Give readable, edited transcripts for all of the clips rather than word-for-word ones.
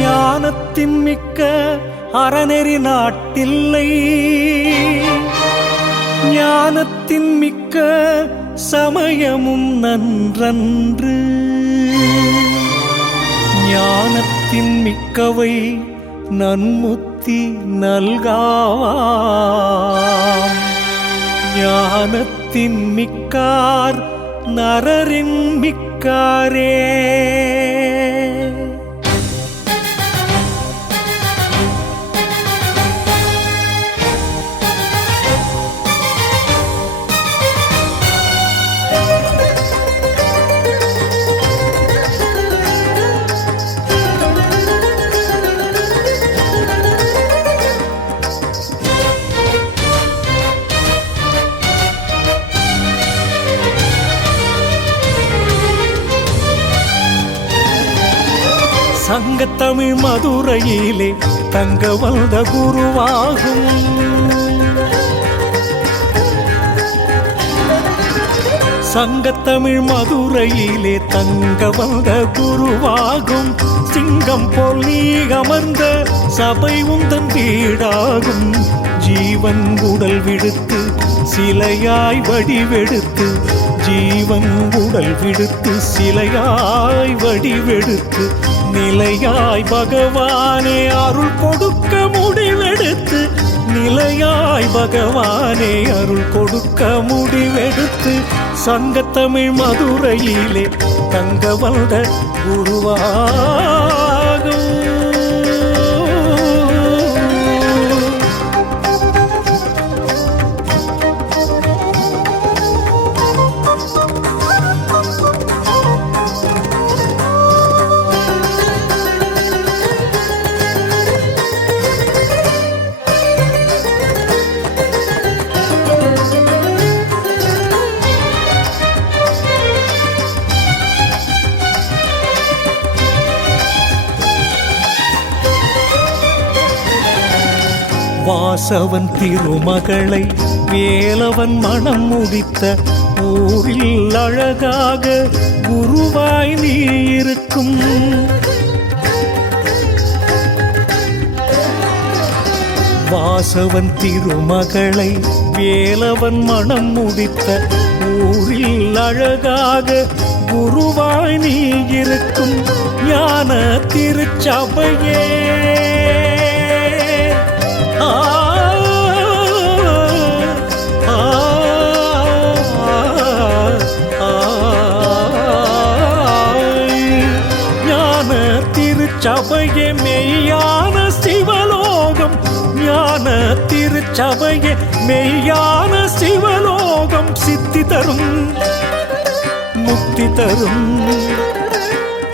ஞானத்தின் மிக்க அறநெறி நாட்டில்லை, ஞானத்தின் மிக்க சமயமும் நன்றன்று. ஞானத்தின் மிக்கவை நன்முத்தி நல்காவாம், ஞானத்தின் மிக்கார் நரரின் மிக்காரே. சங்கத்தமிழ் மதுரையிலே தங்க வந்த குருவாகும், சங்கத்தமிழ் மதுரையிலே தங்க வந்த குருவாகும். சிங்கம் போல் நீ அமர்ந்த சபை உந்தன் வீடாகும். ஜீவன் உடல் விடுத்து சிலையாய் வடிவெடுத்து, ஜீவன் உடல் விடுத்து சிலையாய் வடிவெடுத்து, நிலையாய் பகவானே அருள் கொடுக்க முடிவெடுத்து, நிலையாய் பகவானே அருள் கொடுக்க முடிவெடுத்து, சங்கத்தமிழ் மதுரையிலே தங்க வந்த குருவாகும். வாசவன் திருமகளை வேலவன் மனம் முடித்த ஊரில் அழகாக குருவாய் நீ இருக்கும். வாசவன் திருமகளை வேலவன் மனம் முடித்த ஊரில் அழகாக குருவாய் நீ இருக்கும். ஞான திருச்சபையே ஞான திருச்சபையே மெய்யான சிவலோகம், ஞான திருச்சபையே மெய்யான சிவலோகம். சித்தி தரும் முக்தி தரும்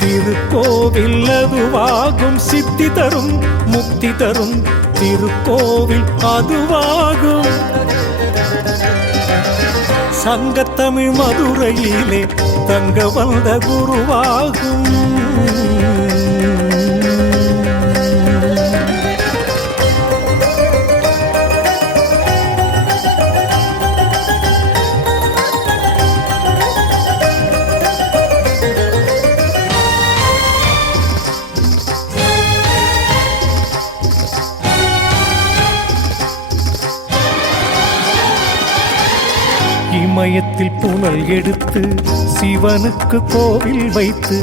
திருக்கோவில் அதுவாகும், சித்தி தரும் முக்தி தரும் திருக்கோவில் அதுவாகும். சங்கத்தமிழ் மதுரையிலே தங்க வந்த குருவாகும். இமயத்தில் புனல் எடுத்து சிவனுக்கு கோவில் வைத்து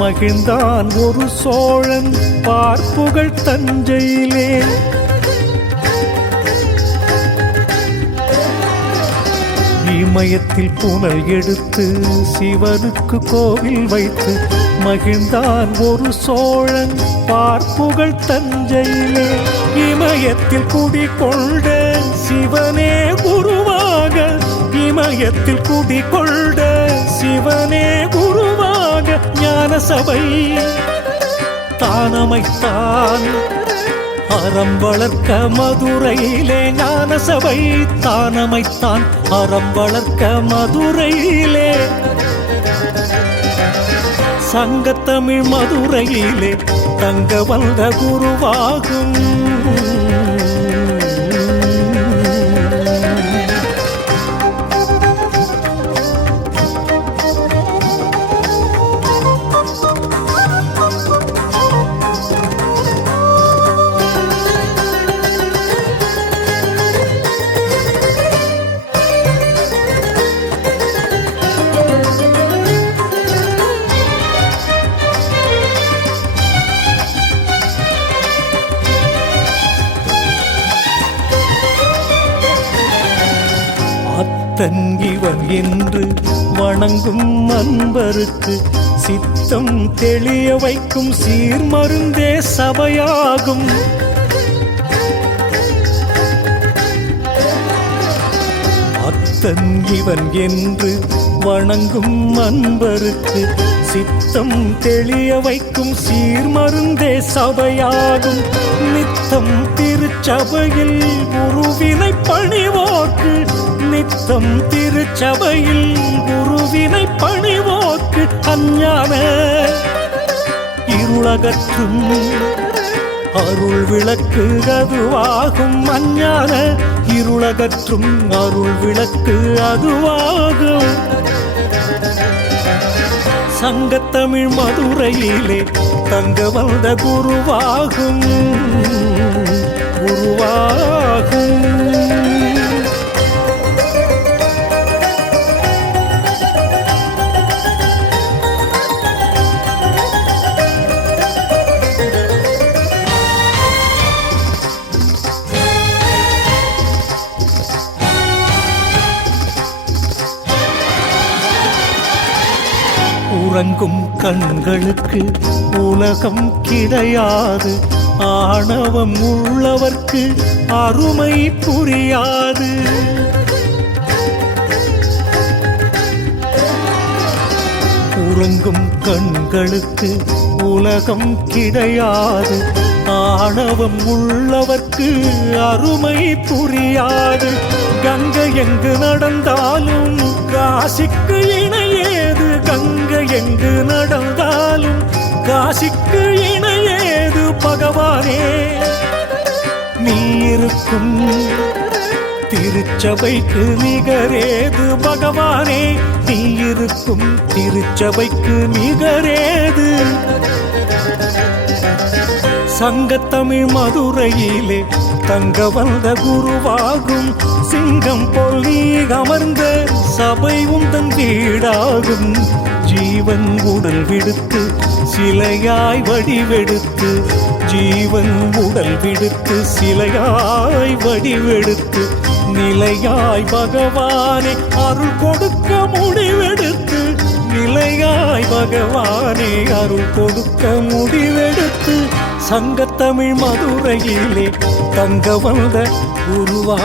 மகிழ்ந்தான் ஒரு சோழன் பார்ப்புகள் தஞ்சையிலே. இமயத்தில் புனல் எடுத்து சிவனுக்கு கோவில் வைத்து மகிழ்ந்தான் ஒரு சோழன் பார்ப்புகள் தஞ்சையிலே. இமயத்தில் குடிகொண்ட சிவனே குருவாக, இமயத்தில் குடிகொண்ட சிவனே குருவாக ஞான சபை தானமைத்தான். அறம் வளர்க்க மதுரையிலே ஞான சபை தானமைத்தான், அறம் வளர்க்க மதுரையிலே. சங்கத்தமிழ் மதுரையிலே தங்க வந்த குருவாகும். என்று வணங்கும் அன்பருக்கு சித்தம் தெளிய வைக்கும் சீர்மருந்தே சபையாகும். அத்தன் இவன் என்று வணங்கும் அன்பருக்கு சித்தம் தெளிய வைக்கும் சீர்மருந்தே சபையாகும். நித்தம் திருச்சபையில் குருவினை பணிவோர்க்கு, நித்தம் திருச்சபையில் குருவினை பணிவோர்க்கு அஞ்ஞான இருளகற்றும் அருள் விளக்கு அதுவாகும். அஞ்ஞான இருளகற்றும் அருள் விளக்கு அதுவாகும். சங்கத்தமிழ் மதுரையிலே தங்க வந்த குருவாகும், குருவாகும். உறங்கும் கண்களுக்கு உலகம் கிடையாது, ஆணவம் உள்ளவர்க்கு அருமை புரியாது. உறங்கும் கண்களுக்கு உலகம் கிடையாது, ஆணவம் உள்ளவர்க்கு அருமை புரியாது. கங்கை எங்கு நடந்தாலும் காசிக்கு இணையேது, கங்கை எங்கு நடந்தாலும் காசிக்கு இணையேது. பகவானே நீ இருக்கும் திருச்சபைக்கு நிகரேது, பகவானே நீ இருக்கும் திருச்சபைக்கு நிகரேது. சங்கத்தமிழ் மதுரையிலே தங்க வந்த குருவாகும். சிங்கம் போல் நீ அமர்ந்த சபை உந்தன் வீடாகும். ஜீவன் உடல் விடுத்து சிலையாய் வடிவெடுத்து, ஜீவன் உடல் விடுத்து சிலையாய் வடிவெடுத்து, நிலையாய் பகவானே அருள் கொடுக்க முடிவெடுத்து, நிலையாய் பகவானே அருள் கொடுக்க முடிவெடுத்து. சங்கத்தமிழ் மதுரையிலே தங்க வந்த குருவா